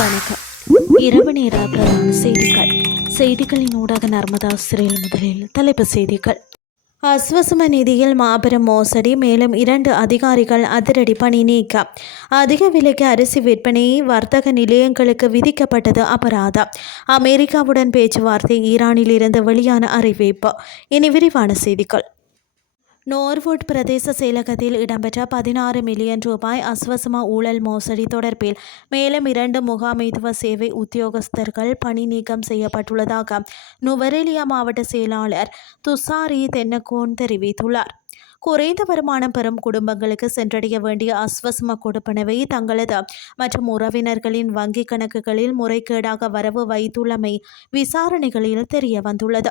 வணக்கம். இரவு நேர பிரதான செய்திகளின் ஊடாக நர்மதா சிறையில் முதலில் தலைப்புச் செய்திகள். அஸ்வசம நிதியில் மாபெரும் மோசடி, மேலும் 2 அதிகாரிகள் அதிரடி பணி நீக்கம். அதிக விலைக்கு அரிசி விற்பனை, வர்த்தக நிலையங்களுக்கு விதிக்கப்பட்டது அபராதம். அமெரிக்காவுடன் பேச்சுவார்த்தை, ஈரானில் இருந்து வெளியான அறிவிப்பு. இனி விரிவான செய்திகள். நோர்வுட் பிரதேச செயலகத்தில் இடம்பெற்ற 16 மில்லியன் ரூபாய் அஸ்வசம ஊழல் மோசடி தொடர்பில் மேலும் 2 முகாமைத்துவ சேவை உத்தியோகஸ்தர்கள் பணி நீக்கம் செய்யப்பட்டுள்ளதாக நுவரெலியா மாவட்ட செயலாளர் துஷாரி தென்னகோன் தெரிவித்துள்ளார். குறைந்த வருமானம் பெறும் குடும்பங்களுக்கு சென்றடைய வேண்டிய அஸ்வசம கொடுப்பனவை தங்களது மற்றும் உறவினர்களின் வங்கிக் கணக்குகளில் முறைகேடாக வரவு வைத்துள்ளமை விசாரணைகளில் தெரிய வந்துள்ளது.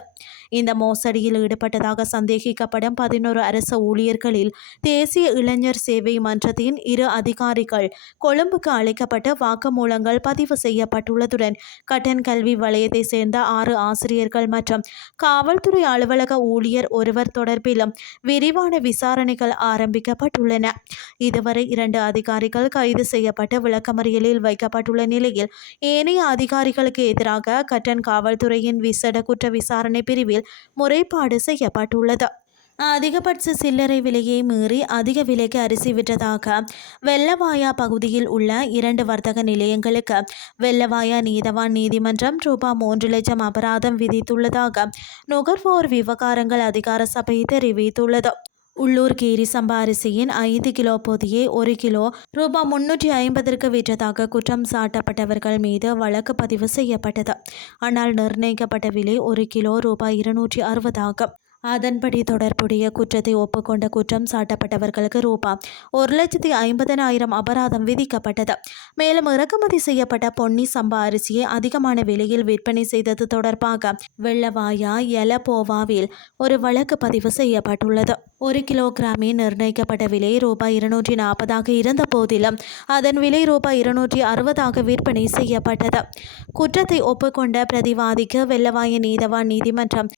இந்த மோசடியில் ஈடுபட்டதாக சந்தேகிக்கப்படும் 11 அரசு ஊழியர்களில் தேசிய இளைஞர் சேவை மன்றத்தின் 2 அதிகாரிகள் கொழும்புக்கு அழைக்கப்பட்டு வாக்குமூலங்கள் பதிவு செய்யப்பட்டுள்ளதுடன் கட்டன் கல்வி வலயத்தை சேர்ந்த 6 ஆசிரியர்கள் மற்றும் காவல்துறை அலுவலக ஊழியர் ஒருவர் தொடர்பிலும் விரிவான விசாரணைகள் ஆரம்பிக்கப்பட்டுள்ளன. இதுவரை 2 அதிகாரிகள் கைது செய்யப்பட்டு விளக்கமறியலில் வைக்கப்பட்டுள்ள நிலையில் ஏனைய அதிகாரிகளுக்கு எதிராக கட்டன் காவல்துறையின் விசேட குற்ற விசாரணை பிரிவில் முறைப்பாடு செய்யப்பட்டுள்ளது. அதிகபட்ச சில்லறை விலையை மீறி அதிக விலைக்கு அரிசி விற்றதாக வெள்ளவாயா பகுதியில் உள்ள 2 வர்த்தக நிலையங்களுக்கு வெள்ளவாயா நீதவான் நீதிமன்றம் ரூபாய் 3 லட்சம் அபராதம் விதித்துள்ளதாக நுகர்வோர் விவகாரங்கள் அதிகார சபை தெரிவித்துள்ளது. உள்ளூர் கீரி சம்பா அரிசியின் 5 கிலோ பொதியை 1 கிலோ ரூபாய் 350ற்கு விற்றதாக குற்றம் சாட்டப்பட்டவர்கள் மீது வழக்கு பதிவு செய்யப்பட்டது. ஆனால் நிர்ணயிக்கப்பட்ட விலை 1 கிலோ ரூபாய் 260 ஆகும். அதன்படி தொடர்புடைய குற்றத்தை ஒப்புக்கொண்ட குற்றம் சாட்டப்பட்டவர்களுக்கு ரூபாய் 1,50,000 அபராதம் விதிக்கப்பட்டது. மேலும் இறக்குமதி செய்யப்பட்ட பொன்னி சம்பா அரிசியை அதிகமான விலையில் விற்பனை செய்தது தொடர்பாக வெள்ளவாயா எலபோவாவில் ஒரு வழக்கு பதிவு செய்யப்பட்டுள்ளது. 1 கிலோகிராமின் நிர்ணயிக்கப்பட்ட விலை ரூபாய் 240 இருந்த போதிலும் அதன் விலை ரூபாய் 260 விற்பனை செய்யப்பட்டது. குற்றத்தை ஒப்புக்கொண்ட பிரதிவாதிக்கு வெள்ளவாய நீதவான் நீதிமன்றம்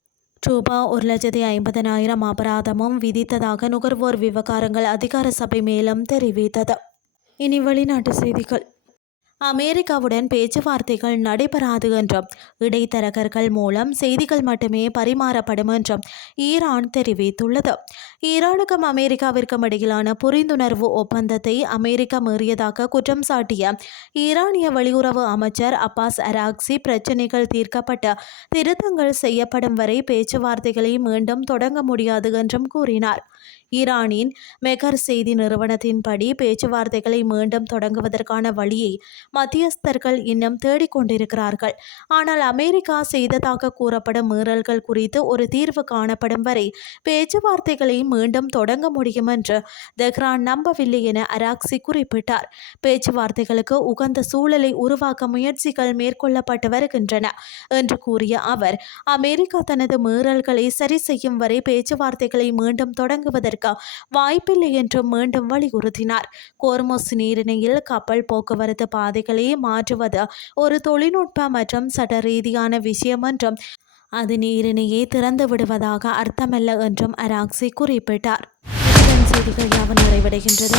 ரூபாய் 1,50,000 அபராதமும் விதித்ததாக நுகர்வோர் விவகாரங்கள் அதிகார சபை மேலும் தெரிவித்தது. இனி வெளிநாட்டு செய்திகள். அமெரிக்காவுடன் பேச்சுவார்த்தைகள் நடைபெறாது என்றும் இடைத்தரகர்கள் மூலம் செய்திகள் மட்டுமே பரிமாறப்படும் என்றும் ஈரான் தெரிவித்துள்ளது. ஈரானுக்கும் அமெரிக்காவிற்கும் இடையிலான புரிந்துணர்வு ஒப்பந்தத்தை அமெரிக்கா மீறியதாக குற்றம் சாட்டிய ஈரானிய வெளியுறவு அமைச்சர் அப்பாஸ் அராக்சி, பிரச்சினைகள் தீர்க்கப்பட்டு திருத்தங்கள் செய்யப்படும் வரை பேச்சுவார்த்தைகளை மீண்டும் தொடங்க முடியாது என்றும் கூறினார். ஈரானின் மெகர் செய்தி நிறுவனத்தின்படி பேச்சுவார்த்தைகளை மீண்டும் தொடங்குவதற்கான வழியை மத்தியஸ்தர்கள் இன்னும் தேடிக்கொண்டிருக்கிறார்கள். ஆனால் அமெரிக்கா செய்ததாக கூறப்படும் மீறல்கள் குறித்து ஒரு தீர்வு காணப்படும் வரை பேச்சுவார்த்தைகளை மீண்டும் தொடங்க முடியும் என்று தெஹ்ரான் நம்பவில்லை என அராக்சி குறிப்பிட்டார். பேச்சுவார்த்தைகளுக்கு உகந்த சூழலை உருவாக்க முயற்சிகள் மேற்கொள்ளப்பட்டு வருகின்றன என்று கூறிய அவர், அமெரிக்கா தனது மீறல்களை சரி செய்யும் வரை பேச்சுவார்த்தைகளை மீண்டும் தொடங்குவதற்கு வாய்ப்பில்லை என்றும் மீண்டும் வலியுறுத்தினார். கோர்முஸ் நீரிணையில் கப்பல் போக்குவரத்து பாதைகளை மாற்றுவது ஒரு தொழில்நுட்ப மற்றும் சட்ட ரீதியான விஷயம் என்றும் அது நீரிணையை திறந்து விடுவதாக அர்த்தமல்ல என்றும் அராக்சி குறிப்பிட்டார். செய்திகள் யாவும் நிறைவடைகின்றது.